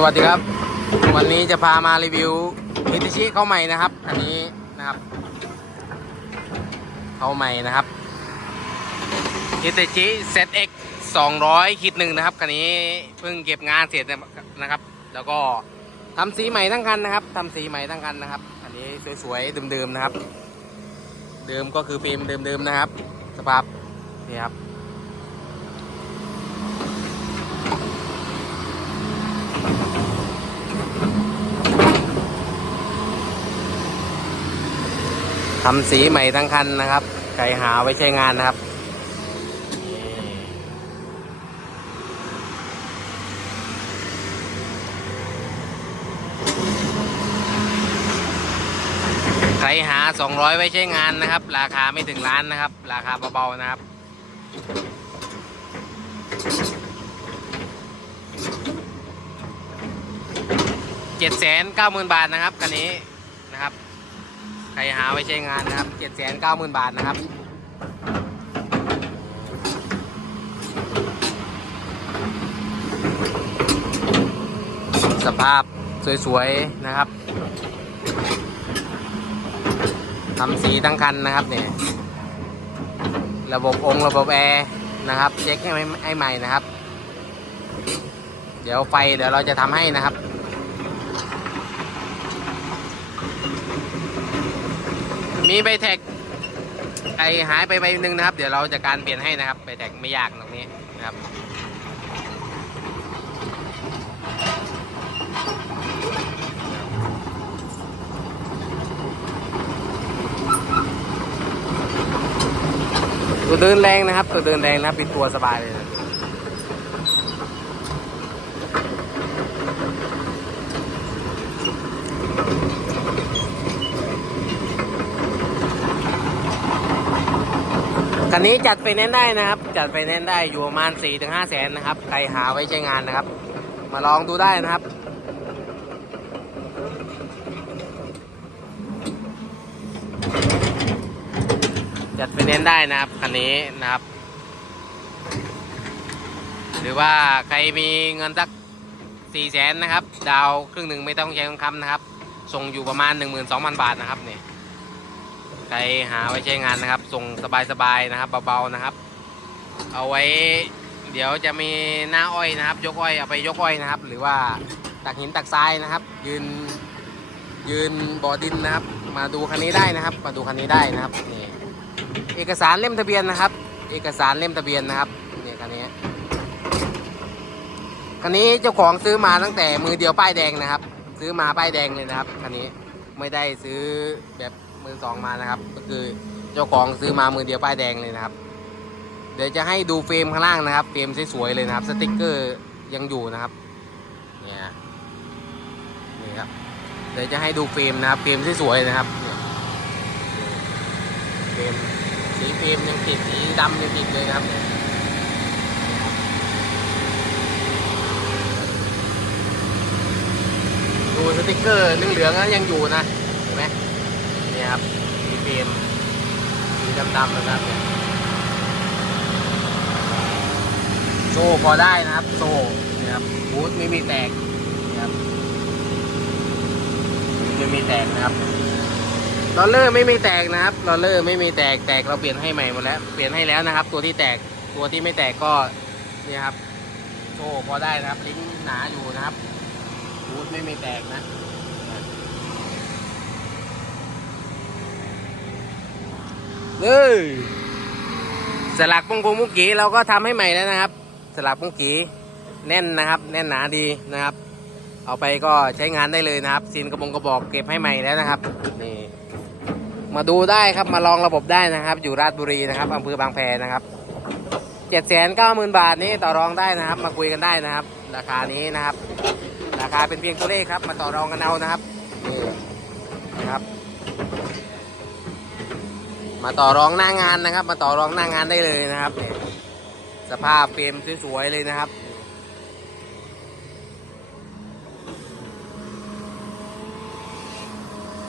สวัสดีครับ วันนี้จะพามารีวิวมิตชิเข้าใหม่นะครับ อันนี้นะครับ เข้าใหม่นะครับมิตชิ ZX 200คิดหนึ่งนะครับคันนี้เพิ่งเก็บงานเสร็จนะครับ แล้วก็ทำสีใหม่ทั้งคันนะครับทำสีใหม่ทั้งคันนะครับ อันนี้สวยๆเดิมๆนะครับ เดิมก็คือฟิล์มเดิมๆนะครับ สภาพนี่ครับ ทำสีใหม่ทั้งคันนะครับ ไก่หาไว้ใช้งานนะครับใครหา 200 ไว้ใช้งานนะครับ ราคาไม่ถึงล้านนะครับ ราคาเบาๆนะครับเจ็ดแสนเก้าหมื่นบาทนะครับคันนี้นะครับ ครหาไว้ใช้งานนะครับเจ็ดแสนเก้าหมื่นบาทนะครับสภาพสวยๆนะครับทำสีทั้งคันนะครับเนี่ยระบบองค์ระบบแอร์นะครับ เช็คให้ให้ใหม่นะครับ เดี๋ยวไฟเดี๋ยวเราจะทำให้นะครับ มีใบแท็กไอหายไปใบหนึ่งนะครับ เดี๋ยวเราจะการเปลี่ยนให้นะครับใบแท็กไม่ยากตรงนี้นะครับตัวเดินแรงนะครับ ตัวเดินแรงนะครับเป็นตัวสบายเลย อันนี้จัดไฟแนนซ์ได้นะครับ จัดไฟแนนซ์ได้อยู่ประมาณ4ี่ถึงห้าแสนนะครับ ใครหาไว้ใช้งานนะครับ มาลองดูได้นะครับ จัดไฟแนนซ์ได้นะครับคันนี้นะครับ หรือว่าใครมีเงินสักสี่แสนนะครับ ดาวครึ่งหนึ่งไม่ต้องใช้ทองคำนะครับ ส่งอยู่ประมาณ 12,000 บาทนะครับเนี่ย ใครหาไว้ใช้งานนะครับ ส่งสบายๆนะครับเบาๆนะครับ เอาไว้ เดี๋ยวจะมีหน้าอ้อยนะครับ ยกอ้อยเอาไปยกอ้อยนะครับ หรือว่าตักหินตักทรายนะครับ ยืนยืนบ่อดินนะครับ มาดูคันนี้ได้นะครับ มาดูคันนี้ได้นะครับนี่เอกสารเล่มทะเบียนนะครับ เอกสารเล่มทะเบียนนะครับนี่คันนี้คันนี้เจ้าของซื้อมาตั้งแต่มือเดียวป้ายแดงนะครับ ซื้อมาป้ายแดงเลยนะครับคันนี้ไม่ได้ซื้อแบบ มือสองมานะครับ ก็คือเจ้าของซื้อมามือเดียวป้ายแดงเลยนะครับ เดี๋ยวจะให้ดูเฟรมข้างล่างนะครับ เฟรมสวยๆเลยนะครับ สติกเกอร์ยังอยู่นะครับ เนี่ยนี่ครับ เดี๋ยวจะให้ดูเฟรมนะครับเฟรมสวยๆนะครับเฟรมสีเฟรมยังติดสีดำยังติดเลยนะครับดูสติกเกอร์เหลืองๆนั้นยังอยู่นะเห็นไหม นี่ครับสีเฟรมสีดำๆนะครับเนี่ยโซ่พอได้นะครับ โซ่นี่ครับบูทไม่มีแตกนี่ครับไม่มีแตกนะครับลอเลอร์ไม่มีแตกนะครับลอเลอร์ไม่มีแตกแตกเราเปลี่ยนให้ใหม่หมดแล้วเปลี่ยนให้แล้วนะครับ ตัวที่แตกตัวที่ไม่แตกก็เนี่ยครับโซ่พอได้นะครับ ลิ้นหนาอยู่นะครับบูทไม่มีแตกนะ เลยสลักปงกุงมุกีเราก็ทำให้ใหม่แล้วนะครับ สลักปุงกีแน่นนะครับ แน่นหนาดีนะครับ เอาไปก็ใช้งานได้เลยนะครับซีนกระบงกระบอกเก็บให้ใหม่แล้วนะครับนี่มาดูได้ครับมาลองระบบได้นะครับ อยู่ราชบุรีนะครับอำเภอบางแพนะครับเจ็ดแสนเก้าหมื่นบาทนี้ต่อรองได้นะครับ มาคุยกันได้นะครับ ราคานี้นะครับ ราคาเป็นเพียงตัวเลขครับ มาต่อรองกันเอานะครับนี่นะครับ มาต่อรองหน้างานนะครับ มาต่อรองหน้างานได้เลยนะครับนี่สภาพเฟรมสวยๆเลยนะครับ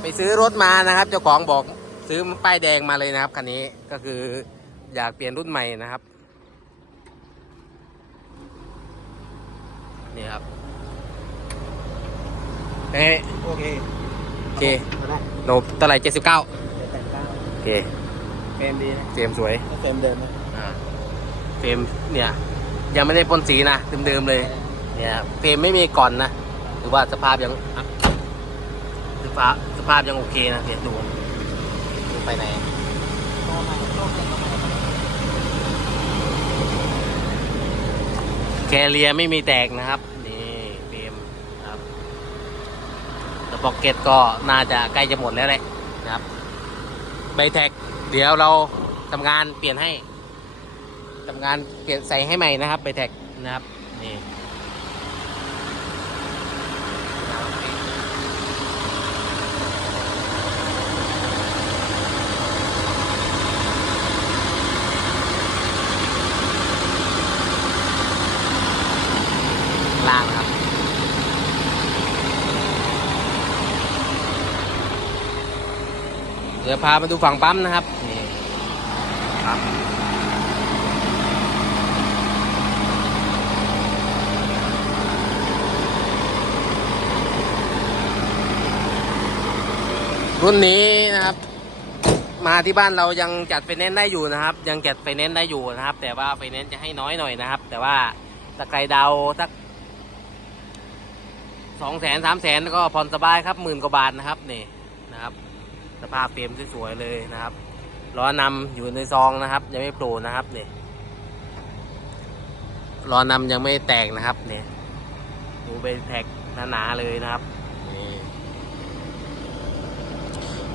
ไปซื้อรถมานะครับ เจ้าของบอกซื้อป้ายแดงมาเลยนะครับคันนี้ก็คืออยากเปลี่ยนรุ่นใหม่นะครับนี่ครับเอ้ยโอเคโอเคมาได้โนบเท่าไหร่เจ็ดสิบเก้าแต่งเก้าโอเค เฟรมดีนะเฟรมสวยเฟรมเดิมนะอ่าเฟรมเนี่ยยังไม่ได้พ่นสีนะเดิมๆเลยเนี่ยเฟรมไม่มีก่อนนะหรือว่าสภาพยังอะสภาพสภาพยังโอเคนะเนี่ยดูดูไปไหนต่อใหม่โชคดีต่อใหม่แคเรียไม่มีแตกนะครับนี่เฟรมครับแต่พ็อกเก็ตก็น่าจะใกล้จะหมดแล้วแหละนะครับใบแท็ก เดี๋ยวเราทำงานเปลี่ยนให้ทำงานเปลี่ยนใส่ให้ใหม่นะครับ ไปแท็กนะครับนี่ล่างนะครับ เดี๋ยวพามาดูฝั่งปั๊มนะครับนี่ปั๊มรุ่นนี้นะครับ มาที่บ้านเรายังจัดไฟแนนซ์ได้อยู่นะครับ ยังจัดไฟแนนซ์ได้อยู่นะครับ แต่ว่าไฟแนนซ์จะให้น้อยหน่อยนะครับ แต่ว่าถ้าใครดาวสักสองแสนสามแสนก็ผ่อนสบายครับหมื่นกว่าบาทนะครับนี่นะครับ สภาพเฟรมสวยๆเลยนะครับล้อนำอยู่ในซองนะครับ ยังไม่โผล่นะครับเนี่ยล้อนำยังไม่แตกนะครับเนี่ยดูไปแท็กหนาๆเลยนะครับ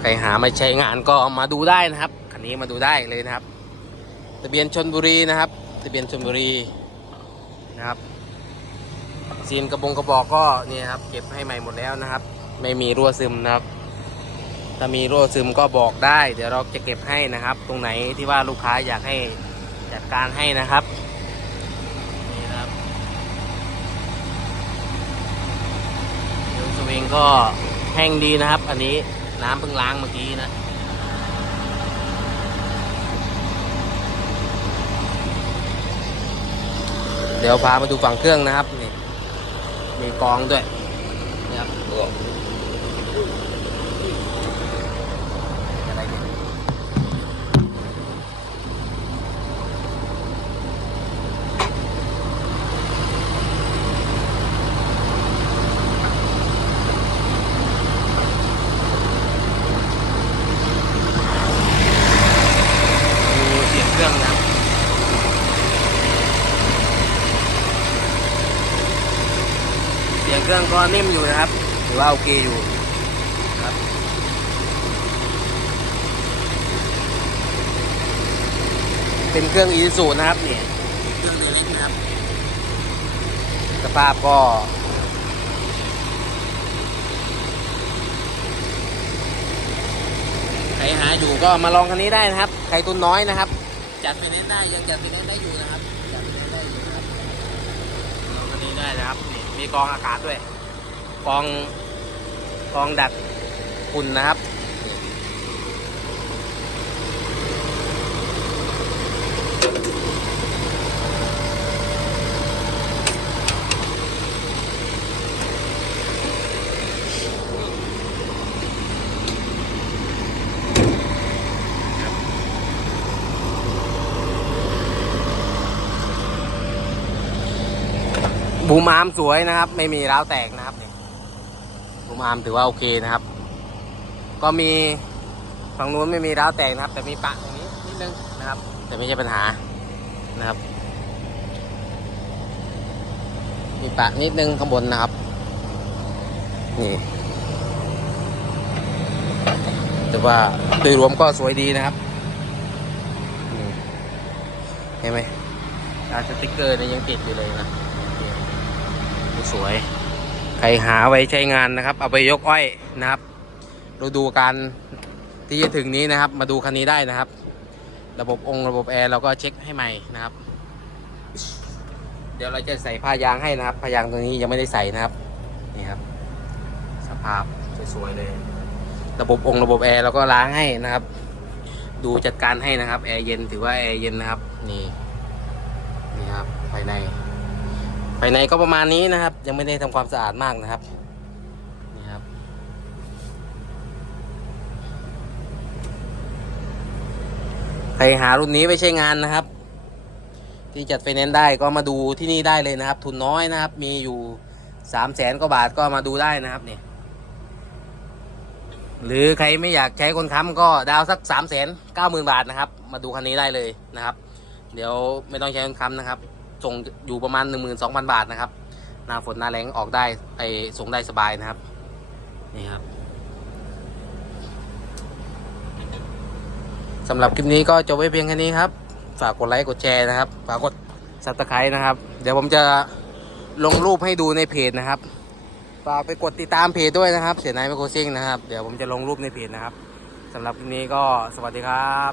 ใครหามาใช้งานก็มาดูได้นะครับคันนี้มาดูได้เลยนะครับทะเบียนชนบุรีนะครับทะเบียนชนบุรีนะครับซีนกระบงกระบอกก็เนี่ยครับ เก็บให้ใหม่หมดแล้วนะครับ ไม่มีรั่วซึมนะครับ ถ้ามีรั่วซึมก็บอกได้ เดี๋ยวเราจะเก็บให้นะครับ ตรงไหนที่ว่าลูกค้าอยากให้จัดการให้นะครับนี่ครับยวสวิงก็แห้งดีนะครับ อันนี้น้ำเพิ่งล้างเมื่อกี้นะเดี๋ยวพามาดูฝั่งเครื่องนะครับนี่มีกองด้วยนี่ครับอะไรเนี่ย ดูเสียงเครื่องนะครับ เสียงเครื่องก็นิ่มอยู่นะครับถือว่าโอเคอยู่ครับเป็นเครื่องอีซูนะครับเนี่ยเครื่องเรือเล็กนะครับสภาพก็ใครหาอยู่ก็มาลองคันนี้ได้นะครับ ใครตุนน้อยนะครับ จัดไฟแนนซ์ได้ยังจัดไฟแนนซ์ได้อยู่นะครับจัดไฟแนนซ์ได้อยู่นะครับลองคันนี้ได้นะครับนี่ มีกองอากาศด้วย กองกองดัดฝุ่นนะครับ บูมอาร์มสวยนะครับ ไม่มีร้าวแตกนะครับบูมอาร์มถือว่าโอเคนะครับ ก็มีฝั่งนู้นไม่มีร้าวแตกนะครับ แต่มีปะตรงนี้นิดนึงนะครับ แต่ไม่ใช่ปัญหานะครับ มีปะนิดนึงข้างบนนะครับนี่แต่ว่าโดยรวมก็สวยดีนะครับนี่เห็นไหมตาสติ๊กเกอร์เนี่ยยังติดอยู่เลยนะ สวย ใครหาไว้ใช้งานนะครับ เอาไปยกอ้อยนะครับฤดูการที่จะถึงนี้นะครับ มาดูคันนี้ได้นะครับ ระบบองค์ระบบแอร์เราก็เช็คให้ใหม่นะครับ เดี๋ยวเราจะใส่ผ้ายางให้นะครับผ้ายางตัวนี้ยังไม่ได้ใส่นะครับนี่ครับ สภาพสวยๆเลย ระบบองค์ระบบแอร์เราก็ล้างให้นะครับ ดูจัดการให้นะครับแอร์เย็นถือว่าแอร์เย็นนะครับ นี่นี่ครับภายใน ภายในก็ประมาณนี้นะครับ ยังไม่ได้ทำความสะอาดมากนะครับนี่ครับ ใครหารุ่นนี้ไปใช้งานนะครับ ที่จัดไฟแนนซ์ได้ก็มาดูที่นี่ได้เลยนะครับ ทุนน้อยนะครับ มีอยู่สามแสนกว่าบาทก็มาดูได้นะครับเนี่ยหรือใครไม่อยากใช้คนค้ำก็ดาวสักสามแสนเก้าหมื่นบาทนะครับ มาดูคันนี้ได้เลยนะครับ เดี๋ยวไม่ต้องใช้คนค้ำนะครับ ส่งอยู่ประมาณหนึ่งหมื่นสองพันบาทนะครับ หน้าฝนหน้าแรงออกได้ไอส่งได้สบายนะครับ นี่ครับสำหรับคลิปนี้ก็จบไว้เพียงแค่นี้ครับ ฝากกดไลค์กดแชร์นะครับ ฝากกดซับสไครต์นะครับ เดี๋ยวผมจะลงรูปให้ดูในเพจนะครับ ฝากไปกดติดตามเพจด้วยนะครับ เสียนายไมโครซิ่งนะครับ เดี๋ยวผมจะลงรูปในเพจนะครับสำหรับคลิปนี้ก็สวัสดีครับ